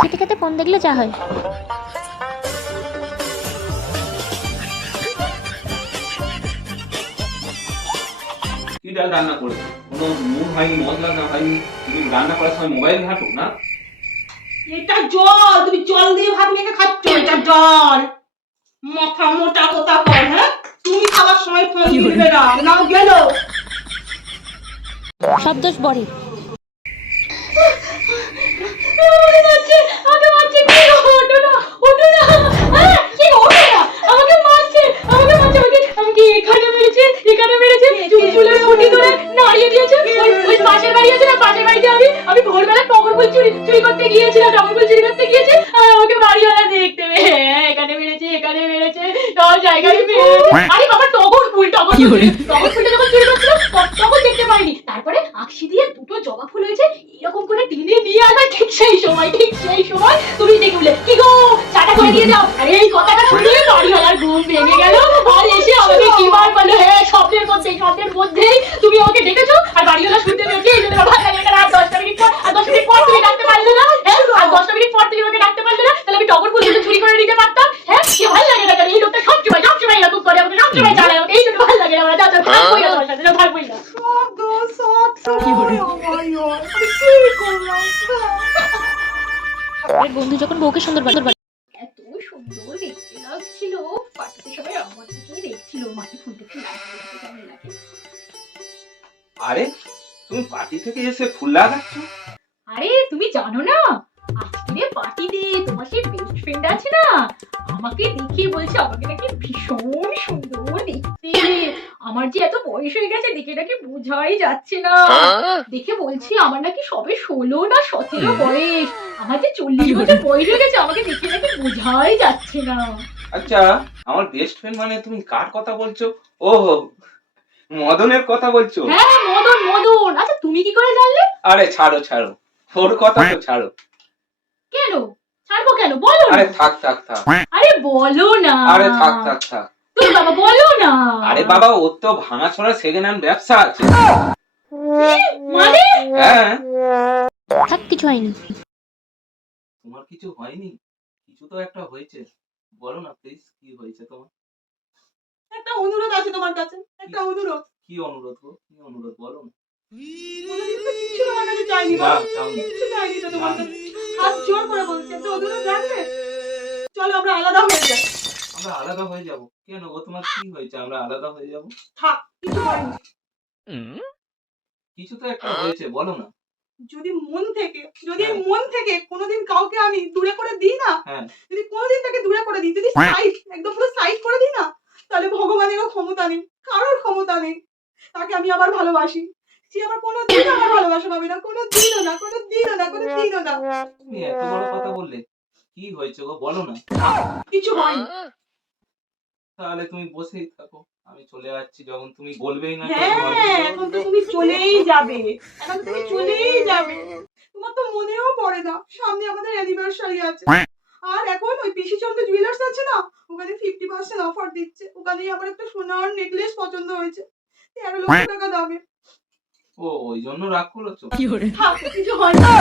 খেতে খেতে ফোন দেখলে যা হয়। কি ডাল রান্না করেছো? কোনো নুন হয়নি, মশলা না হয়নি, তুমি রান্না করার সময় মোবাইল ঘাঁটো না? এটা জল, তুমি জল দিয়ে ভাত মেখে খাচ্ছ, এটা জল। মাথা মোটা কথা কর, হ্যাঁ? তুমি খাওয়ার সময় ফোন দিবে না, নাও গেল। সব দোষ বড়ি। আমি ভোরবেলা টগর ফুল চুরি করতে গিয়েছিলাম, টগর ফুল চুরি করতে গিয়েছে আর আমাকে বাড়িওয়ালা দেখতে পেয়ে এখানে মেরেছে, এখানে মেরেছে, সব জায়গায় মেরেছে। আরে বাবা, টগর ফুলটা যখন চুরি করছিল তখন দেখতে পাইনি। তারপরে আকশি দিয়ে দুটো জবা ফুল হয়েছে, এরকম করে টেনে নিয়ে আসা ঠিক সেই সময় তুমি দেখে বলে কি গো চাটা করে দিয়ে যাও। আরে এই কথাটা শুনে বাড়িওয়ালার ঘুম ভেঙে গেল। আর এসে আমাকে কি বার বললো, হ্যাঁ শব্দের মধ্যেই তুমি আমাকে ডেকেছো। আর বাড়িওয়ালা শুনতে পেয়েছে, এই জন্য ভালো লাগে না। আর 10 মিনিট পর তুমি ডাকতে পারলে না, হ্যাঁ? আর 10 মিনিট পর তুমি আমাকে ডাকতে পারলে না, তাহলে আমি টগর ফুল দুটো চুরি করে নিতে পারতাম। হ্যাঁ, কি ভালো লাগে না? এই লোকটা সবসময় এরকম করে, আমাকে সবসময় জ্বালায়, আমাকে এই জন্য ভালো লাগে না। আমার যাও ভাগ বই না, তোমার সাথে ভাগ বই না। আর বন্ধু যখন বউকে সুন্দর এত সুন্দর দেখতে লাগছিল, পার্টিতে সবাই আমার দিকেই দেখছিল। মাটি ফুলতে ফুল কেমন লাগে। আরে তুমি পার্টি থেকে এসে ফুল লাগাচ্ছ? আরে তুমি জানো না, আজকে পার্টিতে তোমার সেই বেস্ট ফ্রেন্ড আছে না, আমাকে দেখে বলছে আমাকে নাকি ভীষণ সুন্দর দেখতে। আমার যে এত বয়স হয়ে গেছে দেখে নাকি বোঝাই যাচ্ছে না। দেখে বলছি আমার নাকি সবে 16 না 17 বয়স। আমার যে 40 বছর বয়স হয়ে গেছে, আমাকে দেখে নাকি বোঝাই যাচ্ছে না। আচ্ছা, আমার বেস্ট ফ্রেন্ড মানে তুমি কার কথা বলছো? ও, মদনের কথা বলছো? হ্যাঁ, মদন মদন। আচ্ছা তুমি কি করে জানলে? আরে ছাড়ো ছাড়ো, ওর কথা তো ছাড়ো। কেন ছাড়বো, কেন বলো না। আরে থাক থাক থাক, আরে বলো না। আরে থাক থাক থাক। তুমি বাবা বলো না। আরে বাবা, ওর তো ভাঙাচোরা সেকেন্ড হ্যান্ড ব্যবসা আছে। মানে? হ্যাঁ। থাক, কিছু হয়নি। তোমার কিছু হয়নি? কিছু তো একটা হয়েছে, বলো না প্লিজ, কি হয়েছে তোমার? একটা অনুরোধ আছে তোমার কাছে, একটা অনুরোধ। কি অনুরোধ গো? কি অনুরোধ বলো না? কোনোদিন তো কিচ্ছু তোমার কাছে চাইনি, না, বলো। চাওনি। কিচ্ছু চাইনি তো তোমার না। কাছে। হাত জোর করে বলছি, একটা অনুরোধ রাখবে? চলো আমরা আলাদা হয়ে যাই। আমরা আলাদা হয়ে যাব? কেন গো, তোমার কি হয়েছে আমরা আলাদা হয়ে যাব? থাক, কিছু হয়নি। কিছু তো একটা হয়েছে, বলো না। যদি মন থেকে, যদি হ্যাঁ। মন থেকে কোনোদিন কাউকে আমি দূরে করে দিই না, হ্যাঁ। যদি কোনোদিন তাকে দূরে করে দিই, যদি সাইড একদম পুরো সাইড করে দিই না, তাহলে ভগবানেরও ক্ষমতা নেই, কারোর ক্ষমতা নেই। তাকে আমি আবার ভালোবাসি। সে আমার কোনোদিন আমার ভালোবাসা পাবে না, কোনোদিনও না, কোনোদিনও না, কোনোদিনও না। তুমি এত বড় কথা বললে, কি হয়েছে গো বলো না। কিছু হয়নি। তাহলে তুমি বসেই থাকো, আমি চলে যাচ্ছি যখন তুমি বলবেই না। হ্যাঁ, এখন তো তুমি চলেই যাবে, এখন তুমি চলেই যাবে। তোমার তো মনেও পড়ে না সামনে আমাদের অ্যানিভার্সারি আছে। আর এখন ওই পিসিচন্দ্র জুয়েলার্স আছে না, ওখানে 50% অফার দিচ্ছে। ওখানেই আমার একটা সোনার নেকলেস পছন্দ হয়েছে, 13 লক্ষ টাকা দামে। ও, ওই জন্য রাগ করেছো? থাক, কিছু হয় না।